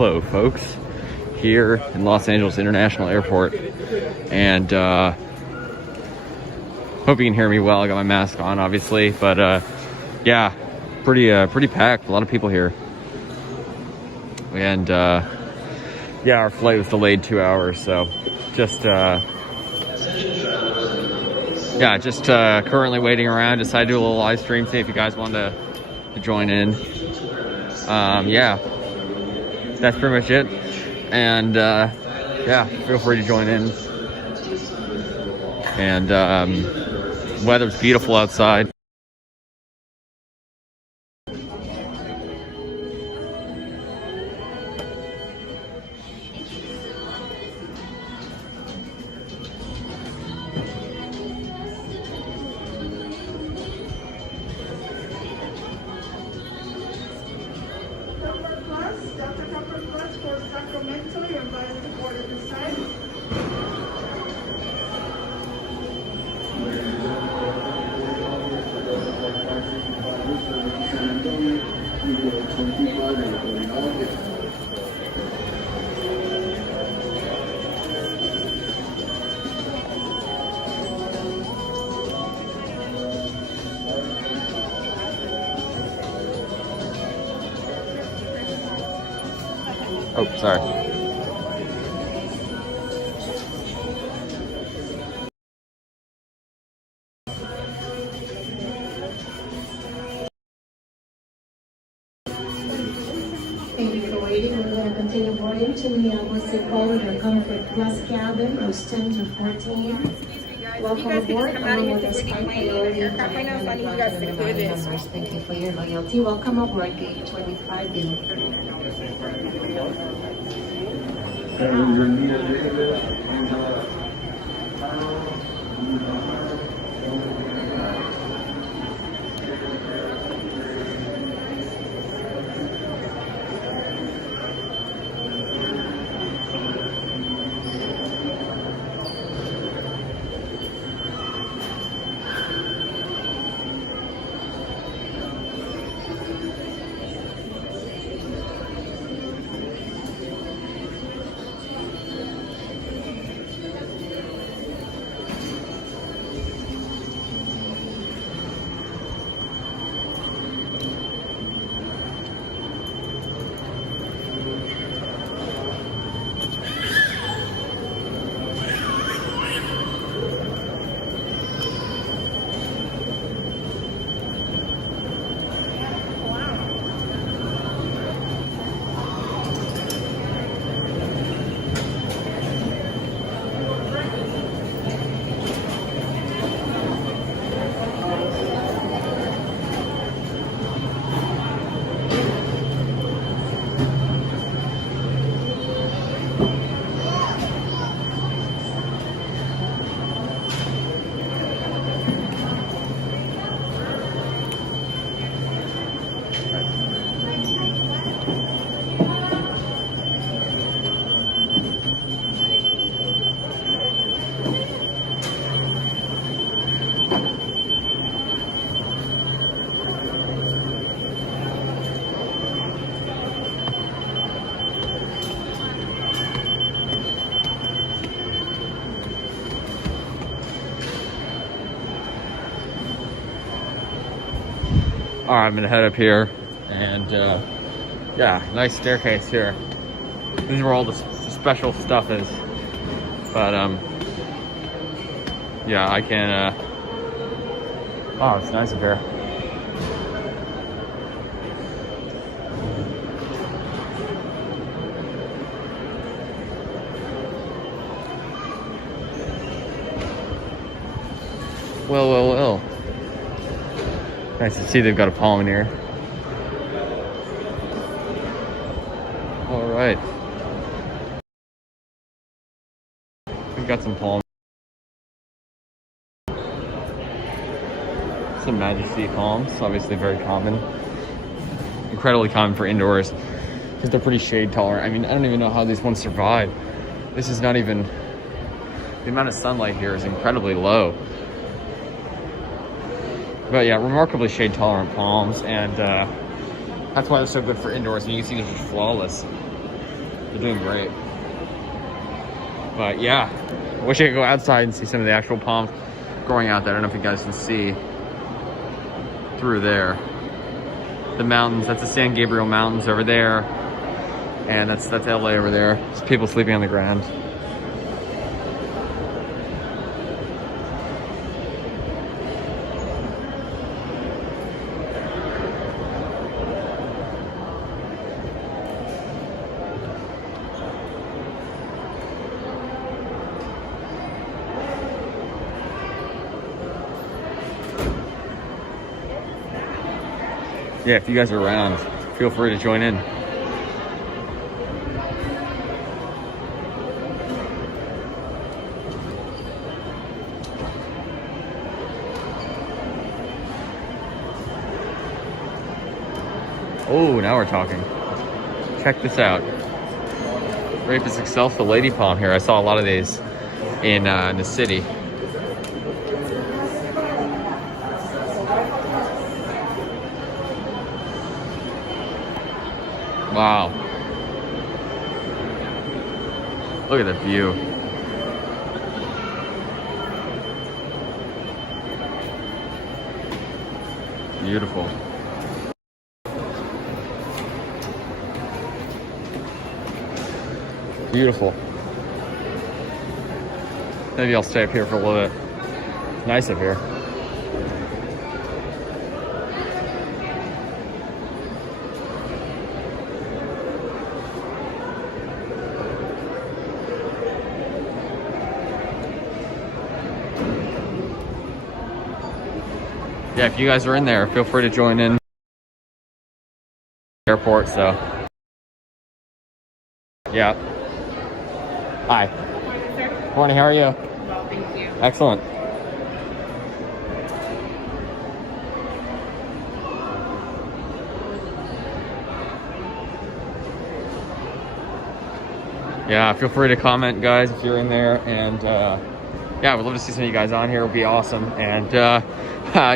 Hello, folks, here in Los Angeles International Airport, and hope you can hear me well. I got my mask on, obviously, but yeah, pretty packed. A lot of people here, and yeah, our flight was delayed 2 hours, so just currently waiting around. Decided to do a little live stream, see if you guys wanted to join in. Yeah, that's pretty much it. And yeah, feel free to join in. And weather's beautiful outside. Oh, sorry. Thank you for waiting. We're going to continue boarding to Minneapolis St. Paul in the Comfort Plus cabin, rows 10 to 14. Welcome aboard. Along with us, high priority members. Thank you for your loyalty. Welcome aboard gate 25 gate. All right, I'm gonna head up here, and yeah, nice staircase here. This is where all the special stuff is. But yeah, I can. Oh, it's nice up here. Well. Nice to see they've got a palm in here. All right. We've got some palms. Some Majesty palms, obviously very common. Incredibly common for indoors because they're pretty shade tolerant. I mean, I don't even know how these ones survive. This is not even, the amount of sunlight here is incredibly low. But yeah, remarkably shade tolerant palms, and that's why they're so good for indoors. And you can see they're just flawless. They're doing great. But yeah, I wish I could go outside and see some of the actual palms growing out there. I don't know if you guys can see through there. The mountains, that's the San Gabriel Mountains over there. And that's LA over there. There's people sleeping on the ground. Yeah, if you guys are around, feel free to join in. Oh, now we're talking. Check this out. Rapis excelsa lady palm here. I saw a lot of these in the city. Wow. Look at the view. Beautiful. Beautiful. Maybe I'll stay up here for a little bit. Nice up here. Yeah, if you guys are in there, feel free to join in. Airport, so. Yeah. Hi. Morning, sir. Morning, how are you? Well, thank you. Excellent. Yeah, feel free to comment, guys, if you're in there. And yeah, we'd love to see some of you guys on here. It would be awesome. And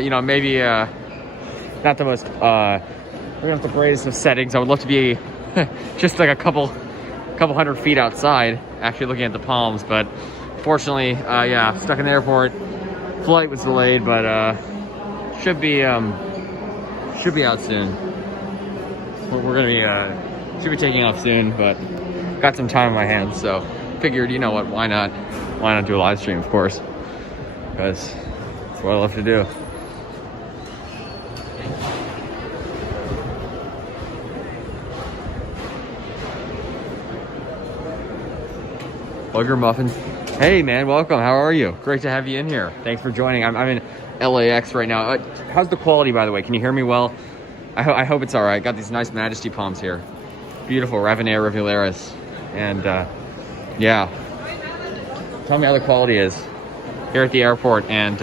you know, maybe not the most, we don't have the greatest of settings. I would love to be just like a couple hundred feet outside, actually looking at the palms. But fortunately, yeah, stuck in the airport. Flight was delayed, but should be out soon. We're gonna be should be taking off soon, but got some time on my hands, so figured, you know what, why not do a live stream, of course, because that's what I love to do. Bugger Muffins. Hey man, welcome. How are you? Great to have you in here. Thanks for joining. I'm in LAX right now. How's the quality, by the way? Can you hear me well? I hope it's all right. Got these nice Majesty palms here. Beautiful Ravenea rivularis. And yeah, tell me how the quality is here at the airport. And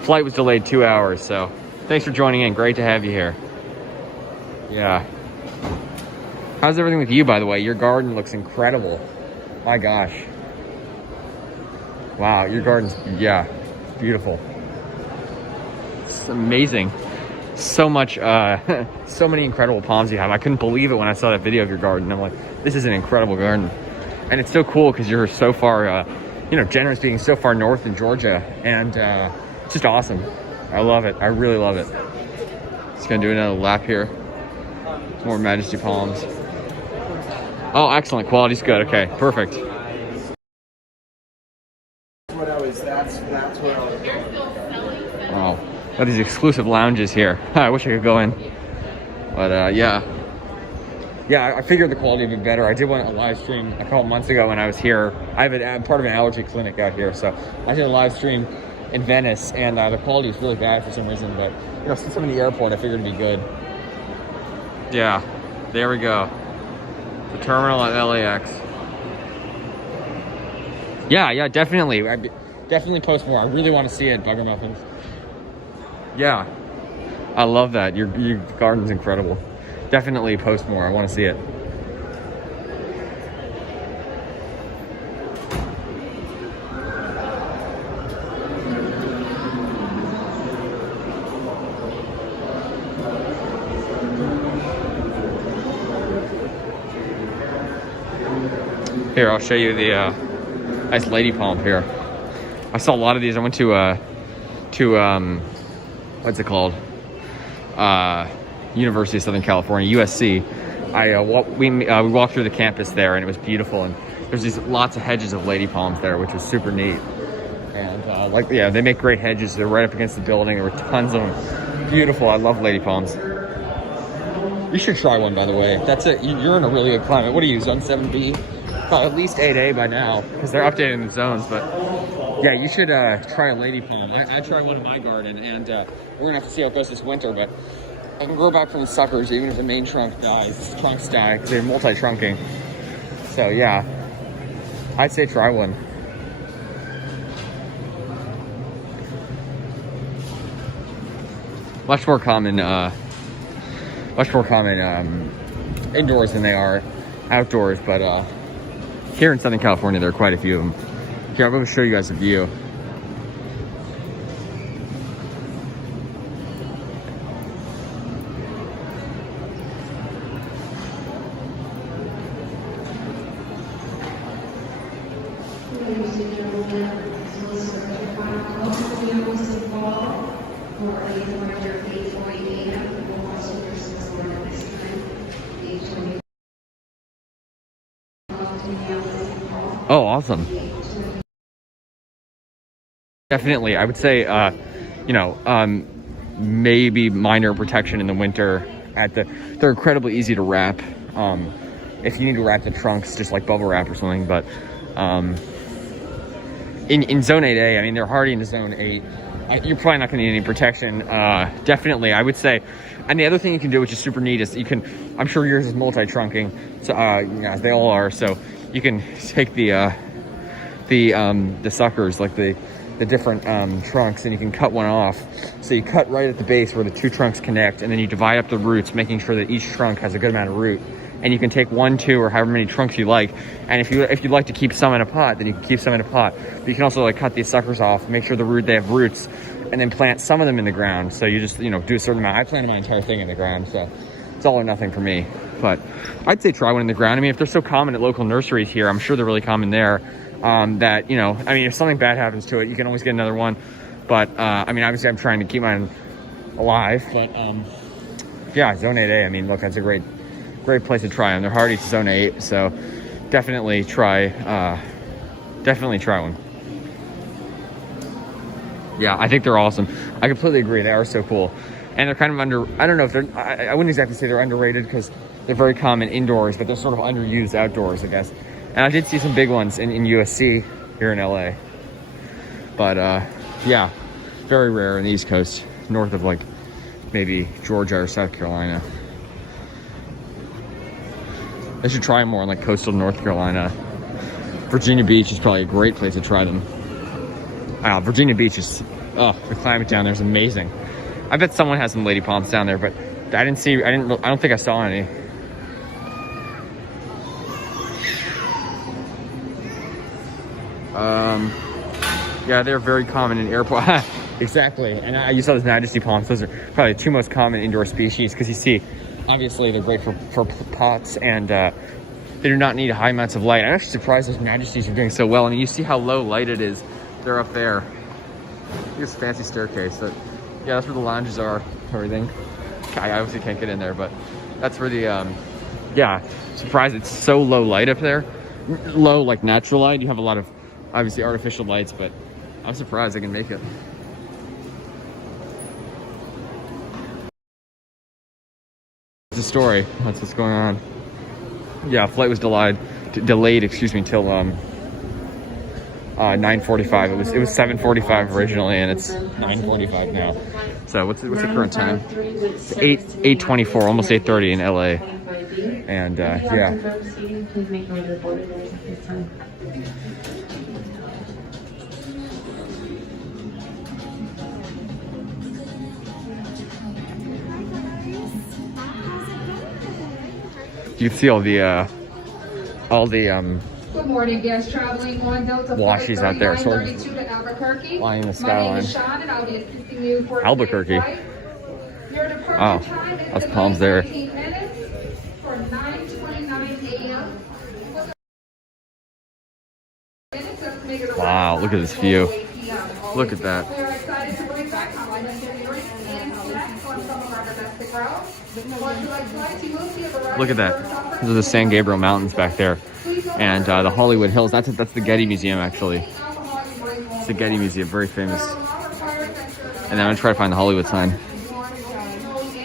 flight was delayed 2 hours, so thanks for joining in. Great to have you here. Yeah. How's everything with you, by the way? Your garden looks incredible. My gosh. Wow, your garden's, yeah, beautiful. It's amazing. So much, so many incredible palms you have. I couldn't believe it when I saw that video of your garden. I'm like, this is an incredible garden. And it's so cool because you're so far, you know, Generous being so far north in Georgia. And it's just awesome. I love it. I really love it. Just gonna do another lap here. More Majesty palms. Oh, excellent. Quality's good. Okay, perfect. That's what I was. Wow. Got these exclusive lounges here. I wish I could go in. But yeah. Yeah, I figured the quality would be better. I did one a live stream a couple months ago when I was here. I'm part of an allergy clinic out here, so I did a live stream in Venice, and the quality is really bad for some reason. But you know, since I'm in the airport, I figured it'd be good. Yeah, there we go. The terminal at LAX. Yeah, definitely. Definitely post more. I really want to see it, Bugger Muffins. Yeah, I love that. Your garden's incredible. Definitely post more. I want to see it. Here, I'll show you the nice lady palm here. I saw a lot of these. I went to what's it called? University of Southern California, USC. We walked through the campus there, and it was beautiful. And there's these lots of hedges of lady palms there, which was super neat. And they make great hedges. They're right up against the building. There were tons of them. Beautiful. I love lady palms. You should try one, by the way. That's it. You're in a really good climate. What do you, zone 7B? Probably at least 8A by now, because they're updating the zones. But yeah, you should try a lady palm. I tried one in my garden, and we're gonna have to see how it goes this winter. But I can grow back from the suckers, even if the main trunk dies. The trunks die because they're multi-trunking. So yeah, I'd say try one. Much more common indoors than they are outdoors, but here in Southern California there are quite a few of them. Here, I'm going to show you guys a view. Oh, awesome. Definitely, I would say, maybe minor protection in the winter. They're incredibly easy to wrap. If you need to wrap the trunks, just like bubble wrap or something. But in Zone 8A, I mean, they're hardy in Zone 8. You're probably not going to need any protection. Definitely, I would say. And the other thing you can do, which is super neat, is I'm sure yours is multi-trunking, so as they all are. So you can take the suckers, like the different trunks, and you can cut one off. So you cut right at the base where the two trunks connect, and then you divide up the roots, making sure that each trunk has a good amount of root. And you can take 1, 2, or however many trunks you like. And if you'd like to keep some in a pot, then you can keep some in a pot. But you can also cut these suckers off, make sure they have roots, and then plant some of them in the ground. So you just do a certain amount. I planted my entire thing in the ground, so it's all or nothing for me. But I'd say try one in the ground. I mean, if they're so common at local nurseries here, I'm sure they're really common there. If something bad happens to it, you can always get another one. But obviously I'm trying to keep mine alive. But yeah, Zone 8A, I mean, look, that's a great place to try them. They're hardy to Zone 8, so definitely try one. Yeah, I think they're awesome. I completely agree. They are so cool. And they're kind of I don't know if they're, I wouldn't exactly say they're underrated, because they're very common indoors, but they're sort of underused outdoors, I guess. And I did see some big ones in USC here in LA. But yeah, very rare in the East Coast, north of maybe Georgia or South Carolina. I should try them more in coastal North Carolina. Virginia Beach is probably a great place to try them. Virginia Beach is, the climate down there is amazing. I bet someone has some lady palms down there, but I don't think I saw any. Yeah, they're very common in airports. Exactly. And you saw those Majesty palms. Those are probably the two most common indoor species, because you see, obviously they're great for pots, and they do not need high amounts of light. I'm actually surprised those Majesties are doing so well. I mean, you see how low light it is. They're up there. Here's a fancy staircase. Yeah, that's where the lounges are, everything. I obviously can't get in there, but that's where the, surprised it's so low light up there. Low, natural light. You have a lot of, obviously, artificial lights, but I'm surprised I can make it. It's a story. That's what's going on. Yeah, flight was delayed, till 9:45. It was 7:45 originally, and it's 9:45 now. So what's the current time? It's 8:24, almost 8:30 in LA. And yeah. Please make note of the border doors at this time. You can see all the Good morning, guests traveling on Delta washies out there, sort of to Albuquerque. flying in the My name skyline. is Sean, and I'll be assisting you for Albuquerque. today's flight. Your departure Wow, time is that's palms there. 19 minutes for 9:29 a.m. Wow, look at this view. Look at that. We are excited to bring back highlights and snacks on some of our domestic routes. Once you like flights, you will see at the Look at that. Those are the San Gabriel Mountains back there. And the Hollywood Hills. That's the Getty Museum, actually. It's the Getty Museum, very famous. And then I'm going to try to find the Hollywood sign.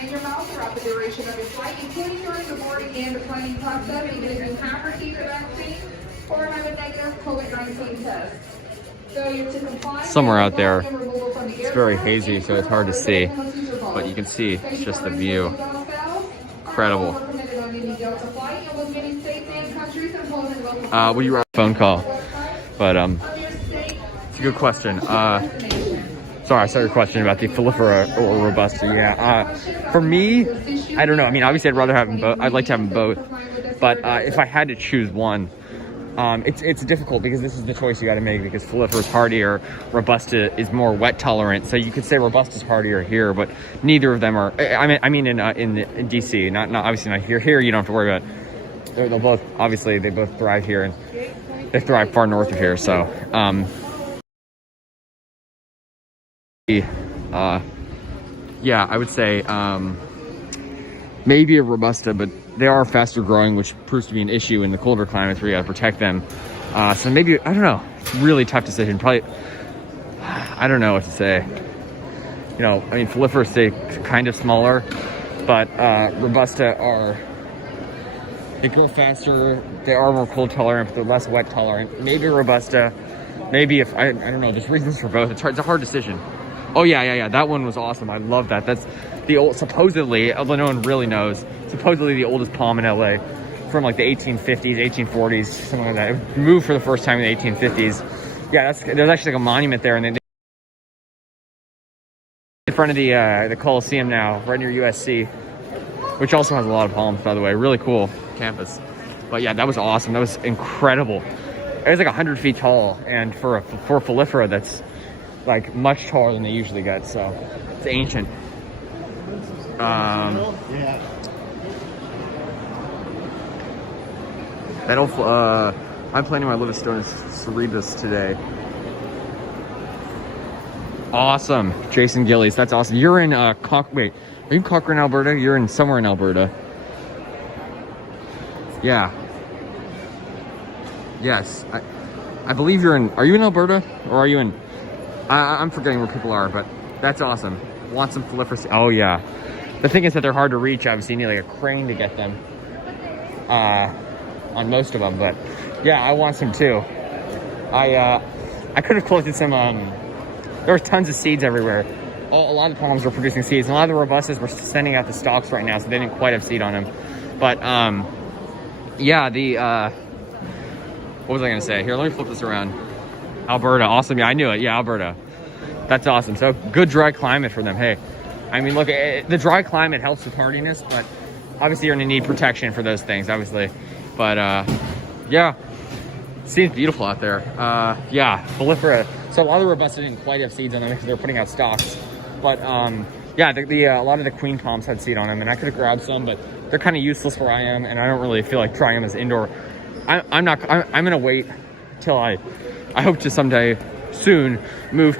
and your mouth throughout the duration of your flight, including during the boarding and the planning process, even if you have received a vaccine or have a negative COVID-19 test. Failure to comply. Somewhere out there. It's very hazy, so it's hard to see. But you can see, it's just the view. Incredible. We were on a phone call, but it's a good question. Sorry, I saw your question about the Filifera or Robusta. Yeah, for me, I don't know. I mean, obviously, I'd rather have them both. I'd like to have them both, but if I had to choose one, it's difficult because this is the choice you got to make because Filifera is hardier, Robusta is more wet tolerant. So you could say Robusta is hardier here, but neither of them are. I mean, in DC, not obviously not here. Here, you don't have to worry about. They'll both obviously they both thrive here and they thrive far north of here. So. Yeah, I would say maybe a Robusta, but they are faster growing, which proves to be an issue in the colder climates where you gotta protect them. So maybe, I don't know, it's a really tough decision. Probably, I don't know what to say. You know, I mean, Filifera stay kind of smaller, but Robusta they grow faster, they are more cold tolerant, but they're less wet tolerant. Maybe Robusta, maybe if, I don't know, there's reasons for both. It's a hard decision. Oh yeah, that one was awesome. I love that. That's the old, supposedly, although no one really knows, supposedly the oldest palm in LA from like the 1850s, 1840s, something like that. It moved for the first time in the 1850s. Yeah, there's actually like a monument there, and they in front of the Coliseum now, right near USC, which also has a lot of palms, by the way. Really cool campus. But yeah, that was awesome. That was incredible. It was like 100 feet tall, and for Filifera, that's like much taller than they usually get. So it's ancient. I'm planning my Livingstonis cerebus today. Awesome, Jason Gillies. That's awesome. You're in are you in Cochrane, Alberta? You're in somewhere in Alberta. Yeah. Yes, I believe you're in. Are you in Alberta or are you in? I'm forgetting where people are, but that's awesome. Want some Filifera? Oh yeah. The thing is that they're hard to reach. Obviously, you need like a crane to get them on most of them. But yeah, I want some too. I could have collected some. There were tons of seeds everywhere. A lot of the palms were producing seeds, and a lot of the Robustas were sending out the stalks right now, so they didn't quite have seed on them. But yeah, what was I gonna say? Here, let me flip this around. Alberta, awesome. Yeah, I knew it. Yeah, Alberta. That's awesome. So good dry climate for them. Hey, I mean, look, the dry climate helps with hardiness, but obviously you're gonna need protection for those things, obviously. But yeah, it seems beautiful out there. Yeah, Filifera. So a lot of the Robusta didn't quite have seeds on them because they're putting out stalks. But yeah, a lot of the queen palms had seed on them, and I could have grabbed some, but they're kind of useless where I am, and I don't really feel like trying them as indoor. I'm gonna wait till I hope to someday soon move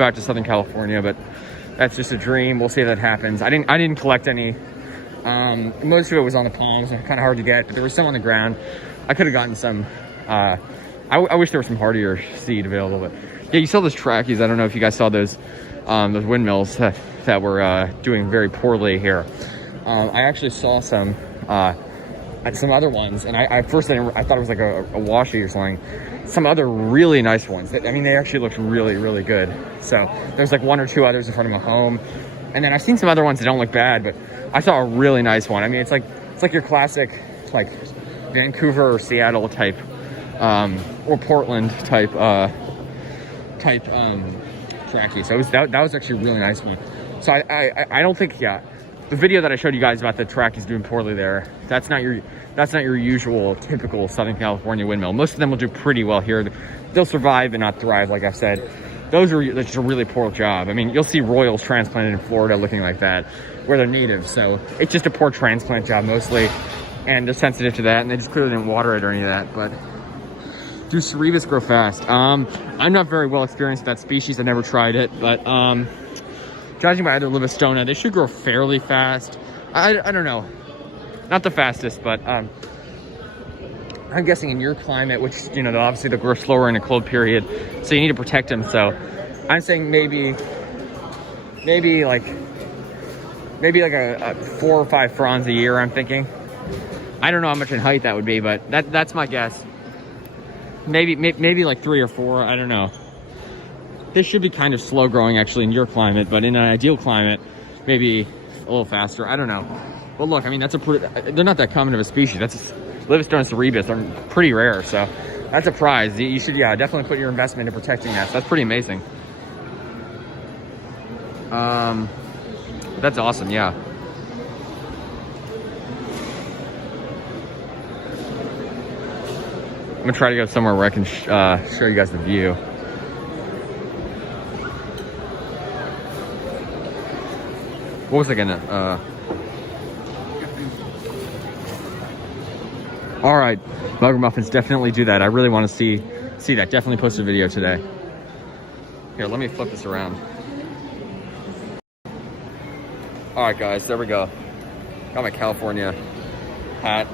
out to Southern California, but that's just a dream. We'll see if that happens. I didn't collect any. Most of it was on the palms, and kind of hard to get, but there was some on the ground. I could have gotten some. I wish there was some hardier seed available, but yeah, you saw those trackies. I don't know if you guys saw those windmills that were doing very poorly here. I actually saw some other ones, and I thought it was like a washi or something. Some other really nice ones. I mean, they actually looked really, really good. So there's like one or two others in front of my home, and then I've seen some other ones that don't look bad, but I saw a really nice one. I mean, it's like your classic like Vancouver or Seattle type, or Portland type trackie. So that was actually a really nice one. So I don't think, yeah, the video that I showed you guys about the trackies doing poorly there, that's not your usual typical Southern California windmill. Most of them will do pretty well here. They'll survive and not thrive, like I've said. That's just a really poor job. I mean, you'll see Royals transplanted in Florida looking like that, where they're native. So it's just a poor transplant job mostly, and they're sensitive to that, and they just clearly didn't water it or any of that. But Do Cerebus grow fast? I'm not very well experienced with that species. I never tried it, but judging by other Livistona, they should grow fairly fast. I don't know. Not the fastest, but I'm guessing in your climate, which, you know, obviously they'll grow slower in a cold period, so you need to protect them. So I'm saying maybe like a 4 or 5 fronds a year, I'm thinking. I don't know how much in height that would be, but that's my guess. Maybe like 3 or 4, I don't know. They should be kind of slow growing actually in your climate, but in an ideal climate, maybe a little faster. I don't know. But look, I mean, they're not that common of a species. That's Livistona cerebus. They're pretty rare, so that's a prize. You should, yeah, definitely put your investment into protecting that. So that's pretty amazing. That's awesome, yeah. I'm gonna try to go somewhere where I can show you guys the view. What was I gonna, all right, Bugger Muffins, definitely do that. I really want to see that. Definitely post a video today. Here, let me flip this around. All right, guys, there we go. Got my California hat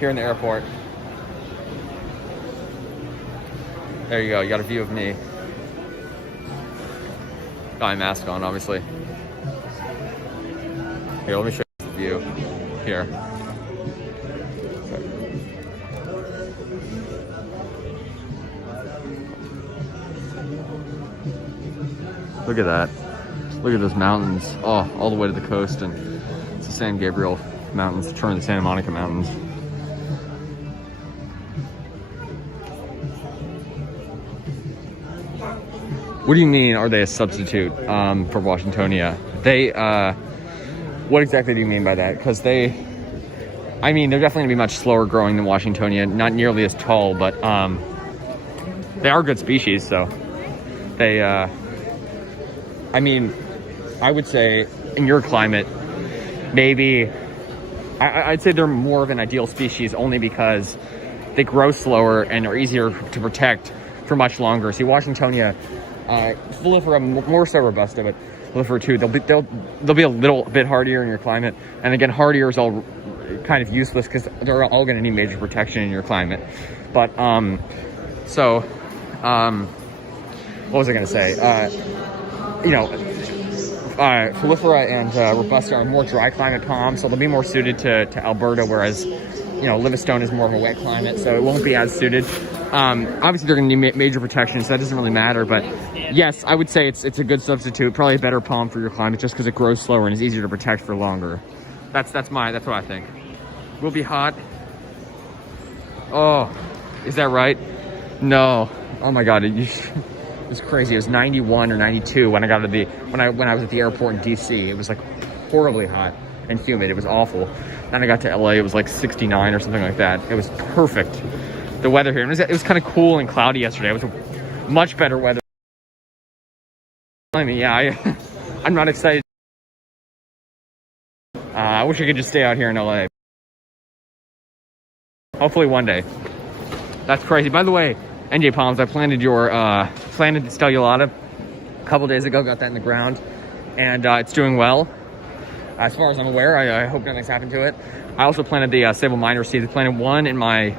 here in the airport. There you go, you got a view of me. Got my mask on, obviously. Here, let me show you the view here. Look at that. Look at those mountains. Oh, all the way to the coast, and it's the San Gabriel Mountains, turn the Santa Monica Mountains. What do you mean, are they a substitute for Washingtonia? What exactly do you mean by that? Because I mean, they're definitely gonna be much slower growing than Washingtonia, not nearly as tall, but they are good species, so they, I mean, I would say in your climate, maybe, I'd say they're more of an ideal species only because they grow slower and are easier to protect for much longer. See, Washingtonia, Folifera more so robusta, but Folifera too, they'll be a little bit hardier in your climate. And again, hardier is all kind of useless because they're all going to need major protection in your climate. But what was I going to say? You know, Folifera and robusta are more dry climate palms, so they'll be more suited to Alberta, whereas, you know, Livistone is more of a wet climate, so it won't be as suited. Obviously, they're going to need major protection, so that doesn't really matter. But yes, I would say it's a good substitute, probably a better palm for your climate, just because it grows slower and is easier to protect for longer. That's what I think. Will be hot. Oh, is that right? No. Oh my God. It's crazy. It was 91 or 92 when I was at the airport in DC. It was like horribly hot and humid. It was awful. Then I got to LA. It was like 69 or something like that. It was perfect. The weather here. It was kind of cool and cloudy yesterday. It was much better weather. I mean, yeah, I'm not excited. I wish I could just stay out here in LA. Hopefully one day. That's crazy. By the way, NJ Palms, I planted Stellulata a couple days ago, got that in the ground, and it's doing well. As far as I'm aware, I hope nothing's happened to it. I also planted the Sable Minor seeds. I planted one in my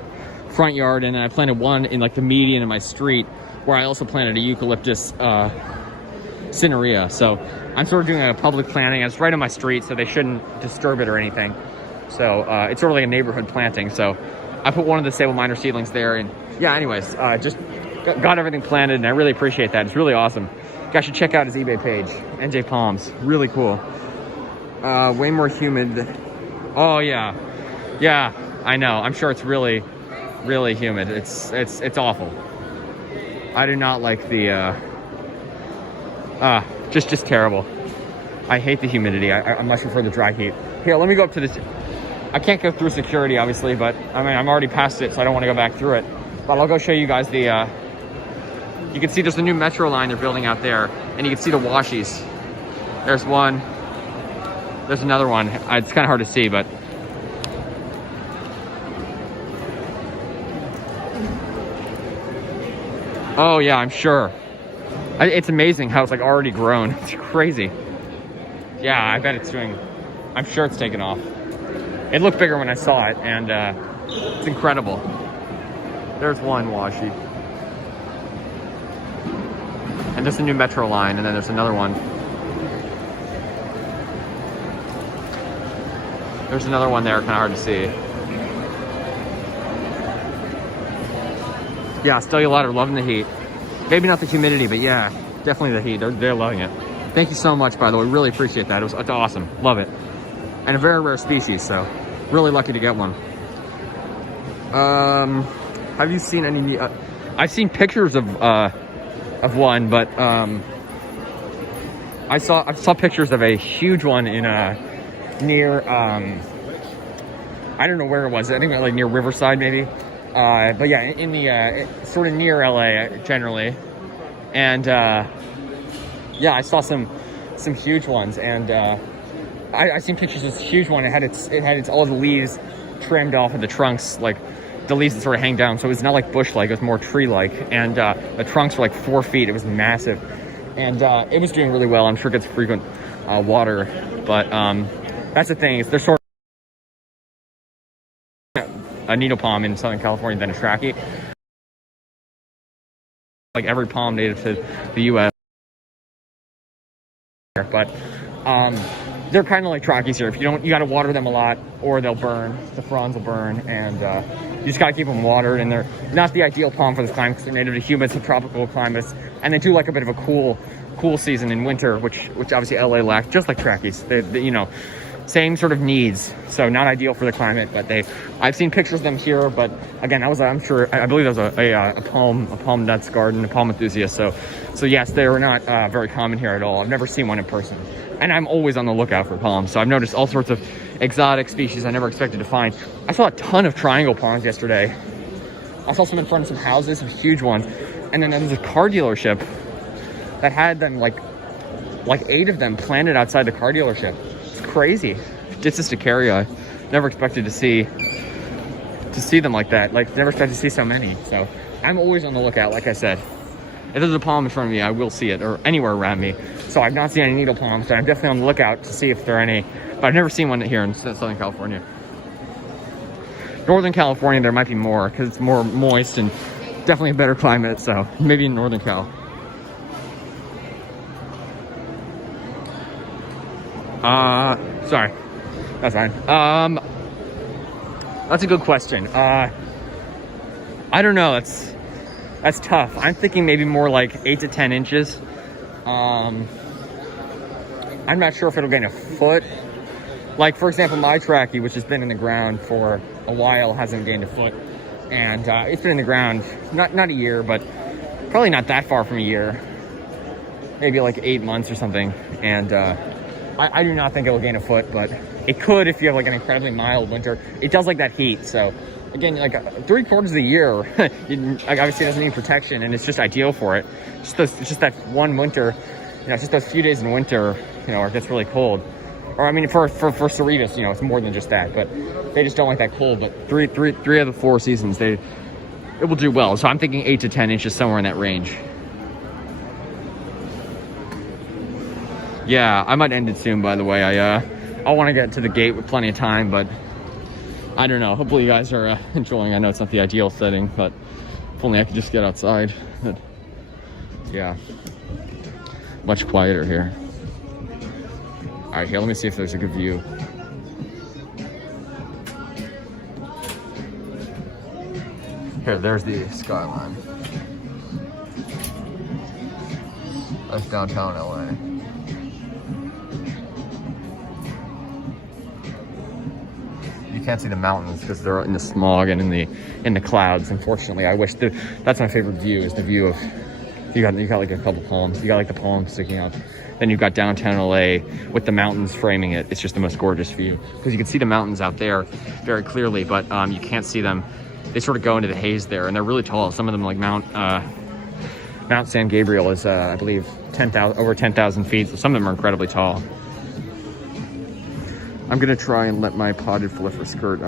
front yard, and then I planted one in like the median in my street, where I also planted a Eucalyptus cinerea. So I'm sort of doing a public planting. It's right on my street, so they shouldn't disturb it or anything. So it's sort of like a neighborhood planting. So I put one of the Sable Minor seedlings there, and yeah, anyways, just got everything planted, and I really appreciate that. It's really awesome. You guys should check out his eBay page, NJ Palms. Really cool. Way more humid. Oh yeah, yeah, I know. I'm sure it's really, really humid. It's awful. I do not like the just terrible. I hate the humidity. I much prefer the dry heat. Here, let me go up to this. I can't go through security, obviously, but I mean, I'm already past it, so I don't want to go back through it. But I'll go show you guys the, you can see there's a new metro line they're building out there, and you can see the washies. There's one. There's another one. It's kind of hard to see, but Oh yeah, I'm sure. It's amazing how it's like already grown. It's crazy. Yeah, I bet it's doing, I'm sure it's taken off. It looked bigger when I saw it, and it's incredible. There's one washi. And there's a new metro line, and then there's another one. There's another one there, kind of hard to see. Yeah, still a lot are loving the heat. Maybe not the humidity, but yeah, definitely the heat. They're loving it. Thank you so much, by the way. Really appreciate that. It's awesome. Love it. And a very rare species, so really lucky to get one. Have you seen any? I've seen pictures of one, but I saw pictures of a huge one in near I don't know where it was. I think like near Riverside maybe. But yeah, in the sort of near LA generally, and yeah, I saw some huge ones, and I seen pictures of this huge one. It had its all the leaves trimmed off of the trunks, like the leaves that sort of hang down. So it was not like bush-like; it was more tree-like, and the trunks were like 4 feet. It was massive, and it was doing really well. I'm sure it gets frequent water, but that's the thing. They're sort of a needle palm in Southern California than a trachea. Like every palm native to the U.S. But they're kind of like tracheas here. If you got to water them a lot, or they'll burn. The fronds will burn, and you just got to keep them watered. And they're not the ideal palm for this climate because they're native to humid subtropical climates, and they do like a bit of a cool season in winter, which obviously LA lacks, just like tracheas. They you know. Same sort of needs, so not ideal for the climate, but I've seen pictures of them here, but again, I believe that was a palm nuts garden, a palm enthusiast, so yes, they are not very common here at all. I've never seen one in person, and I'm always on the lookout for palms, so I've noticed all sorts of exotic species I never expected to find. I saw a ton of triangle palms yesterday. I saw some in front of some houses, some huge ones, and then there was a car dealership that had them like 8 of them planted outside the car dealership. Crazy. Distichariae. Never expected to see them like that. Like, never expected to see so many. So I'm always on the lookout. Like I said, if there's a palm in front of me, I will see it, or anywhere around me. So I've not seen any needle palms, so I'm definitely on the lookout to see if there are any, but I've never seen one here in Southern California. Northern California, there might be more because it's more moist and definitely a better climate. So maybe in Northern Cal. Sorry. That's fine. That's a good question. I don't know. That's tough. I'm thinking maybe more like 8 to 10 inches. I'm not sure if it'll gain a foot. Like, for example, my trachea, which has been in the ground for a while, hasn't gained a foot. And it's been in the ground, not a year, but probably not that far from a year. Maybe like 8 months or something. And I do not think it will gain a foot, but it could if you have like an incredibly mild winter. It does like that heat, so again, like 3/4 of the year, obviously it doesn't need protection, and it's just ideal for it. It's just that one winter, it's just those few days in winter, where it gets really cold. Or I mean, for Cerritos, it's more than just that, but they just don't like that cold. But three of the 4 seasons, it will do well. So I'm thinking 8 to 10 inches, somewhere in that range. Yeah, I might end it soon, by the way. I want to get to the gate with plenty of time, but I don't know. Hopefully you guys are enjoying. I know it's not the ideal setting, but if only I could just get outside. But yeah, much quieter here. All right, here, let me see if there's a good view. Here, there's the skyline. That's downtown LA. You can't see the mountains because they're in the smog and in the clouds. Unfortunately, I wish that's my favorite view, is the view of you got like a couple palms. You got like the palms sticking out. Then you've got downtown LA with the mountains framing it. It's just the most gorgeous view because you can see the mountains out there very clearly, but you can't see them. They sort of go into the haze there, and they're really tall. Some of them, like Mount San Gabriel, is I believe over 10,000 feet. So some of them are incredibly tall. I'm gonna try and let my potted Philipper skirt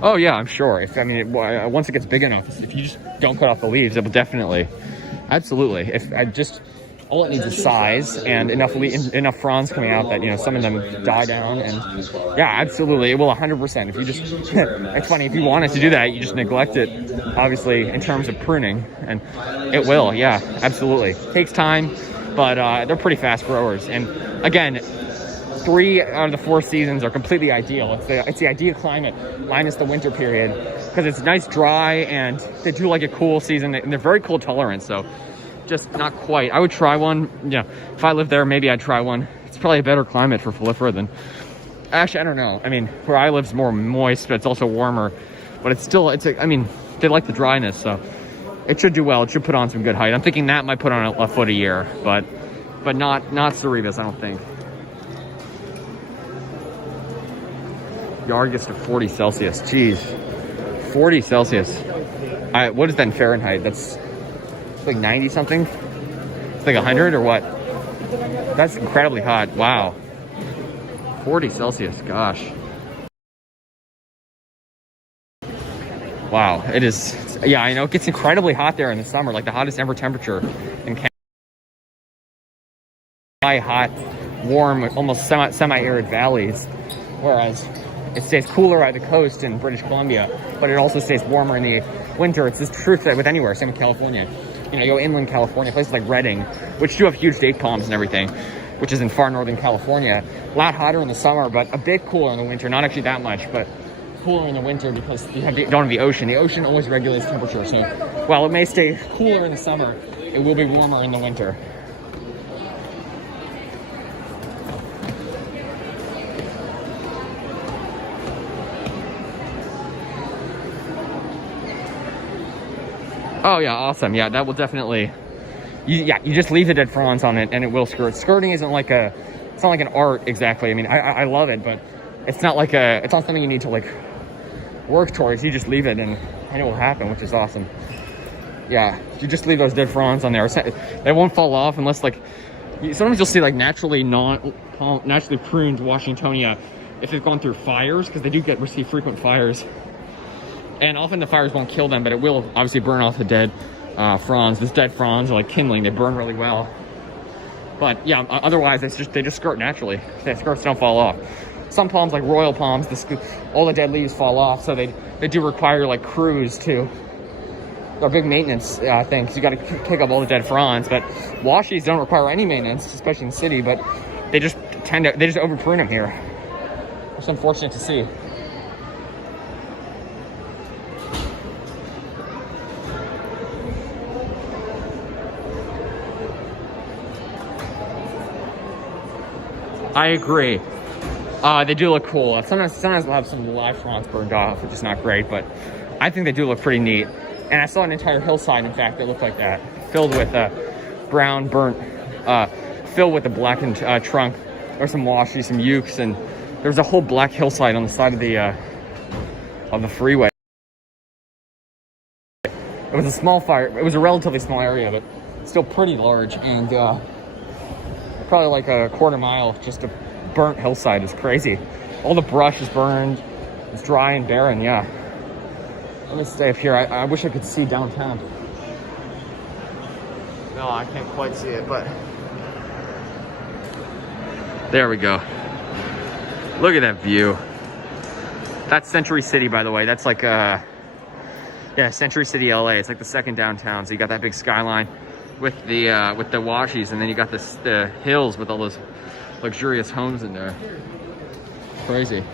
Oh yeah, I'm sure. If I mean, once it gets big enough, if you just don't cut off the leaves, it will definitely, absolutely. If I just, all it needs is size and enough fronds coming out that, you know, some of them die down, and yeah, absolutely, it will 100%. If you just, it's funny, if you wanted to do that, you just neglect it, obviously, in terms of pruning, and it will, yeah, absolutely. Takes time, but they're pretty fast growers, and again, 3 out of the 4 seasons are completely ideal. It's the ideal climate, minus the winter period, because it's nice, dry, and they do like a cool season, and they're very cold tolerant, so just not quite. I would try one. Yeah, if I lived there, maybe I'd try one. It's probably a better climate for Folifera than, actually, I don't know. I mean, where I live is more moist, but it's also warmer, but it's still, I mean, they like the dryness, so it should do well. It should put on some good height. I'm thinking that might put on a foot a year, but not Cerevis, I don't think. Yard gets to 40 Celsius. Jeez. 40 Celsius. What is that in Fahrenheit? That's like 90 something? It's like 100 or what? That's incredibly hot. Wow. 40 Celsius. Gosh. Wow. It is. Yeah, I know. It gets incredibly hot there in the summer. Like the hottest ever temperature in Canada. Hot, warm, almost semi-arid valleys. Whereas it stays cooler at the coast in British Columbia, but it also stays warmer in the winter. It's this truth that with anywhere, same with California. You know, you go inland California, places like Redding, which do have huge date palms and everything, which is in far northern California. A lot hotter in the summer, but a bit cooler in the winter. Not actually that much, but cooler in the winter because you don't have the ocean. The ocean always regulates temperature, so while it may stay cooler in the summer, it will be warmer in the winter. Oh yeah, awesome. Yeah, that will definitely, you just leave the dead fronds on it and it will skirt. Skirting isn't like it's not like an art exactly. I mean, I love it, but it's not like it's not something you need to like work towards. You just leave it and it will happen, which is awesome. Yeah, you just leave those dead fronds on there. They won't fall off unless like, sometimes you'll see like naturally pruned Washingtonia if they've gone through fires, because they do receive frequent fires. And often the fires won't kill them, but it will obviously burn off the dead fronds. These dead fronds are like kindling; they burn really well. But yeah, otherwise they just skirt naturally. The skirts don't fall off. Some palms, like royal palms, all the dead leaves fall off, so they do require like crews to. They're big maintenance things. You got to pick up all the dead fronds. But washies don't require any maintenance, especially in the city. But they just over prune them here. It's unfortunate to see. I agree. They do look cool. Sometimes they'll have some live fronds burned off, which is not great, but I think they do look pretty neat. And I saw an entire hillside, in fact, that looked like that, filled with brown, burnt, filled with the blackened trunk. There were some washies, some ukes, and there was a whole black hillside on the side of the freeway. It was a small fire. It was a relatively small area, but still pretty large, and probably like a quarter mile just a burnt hillside. Is crazy. All the brush is burned. It's dry and barren. Yeah. Let me stay up here. I wish I could see downtown. No, I can't quite see it, but there we go. Look at that view. That's Century City, by the way. That's like yeah, Century City, LA. It's like the second downtown. So you got that big skyline with the washies, and then you got the hills with all those luxurious homes in there. Crazy.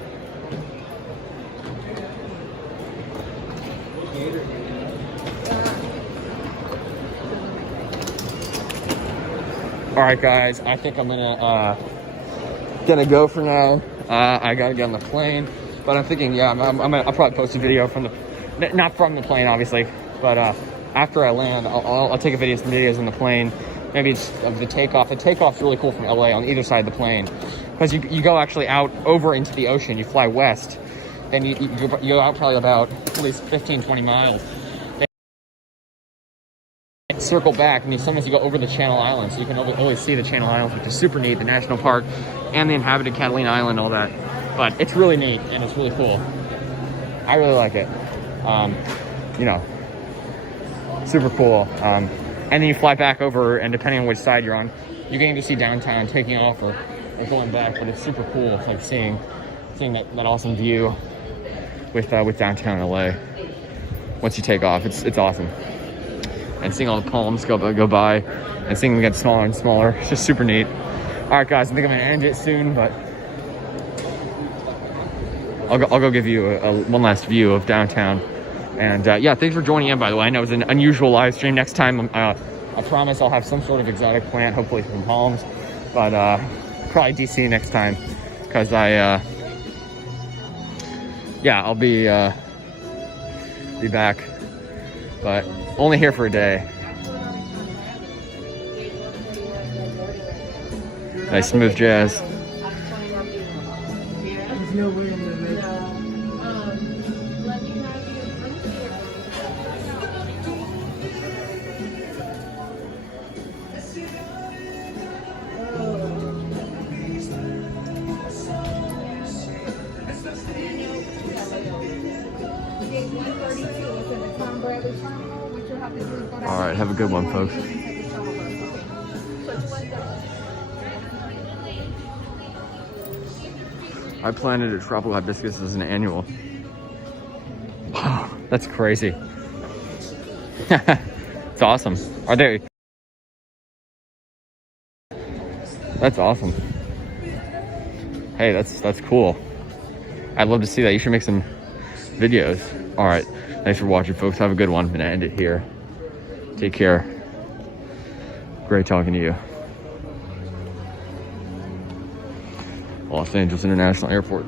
All right, guys. I think I'm gonna go for now. I gotta get on the plane, but I'm thinking, yeah, I'll probably post a video from not from the plane, obviously, but after I land, I'll take some videos on the plane. Maybe it's of the takeoff. The takeoff's really cool from LA on either side of the plane, because you go actually out over into the ocean. You fly west, then you go out probably about at least 15-20 miles. Then circle back, and sometimes you go over the Channel Islands, so you can always see the Channel Islands, which is super neat. The national park and the inhabited Catalina Island, all that. But it's really neat and it's really cool. I really like it. You know, super cool. And then you fly back over, and depending on which side you're on, you can just see downtown taking off or going back. But it's super cool, like seeing that awesome view with downtown LA. Once you take off, it's awesome. And seeing all the palms go by, and seeing them get smaller and smaller, it's just super neat. All right, guys, I think I'm gonna end it soon, but I'll go give you one last view of downtown. And yeah, thanks for joining in, by the way. I know it was an unusual live stream. Next time, I promise I'll have some sort of exotic plant, hopefully from Palms, but probably DC next time, because yeah, I'll be back, but only here for a day. Nice smooth jazz. There's no way in the next. All right, have a good one, folks. I planted a tropical hibiscus as an annual. Wow, that's crazy. It's awesome. Are they? That's awesome. Hey, that's cool. I'd love to see that. You should make some videos. All right, thanks for watching, folks. Have a good one. I'm gonna end it here. Take care. Great talking to you. Los Angeles International Airport.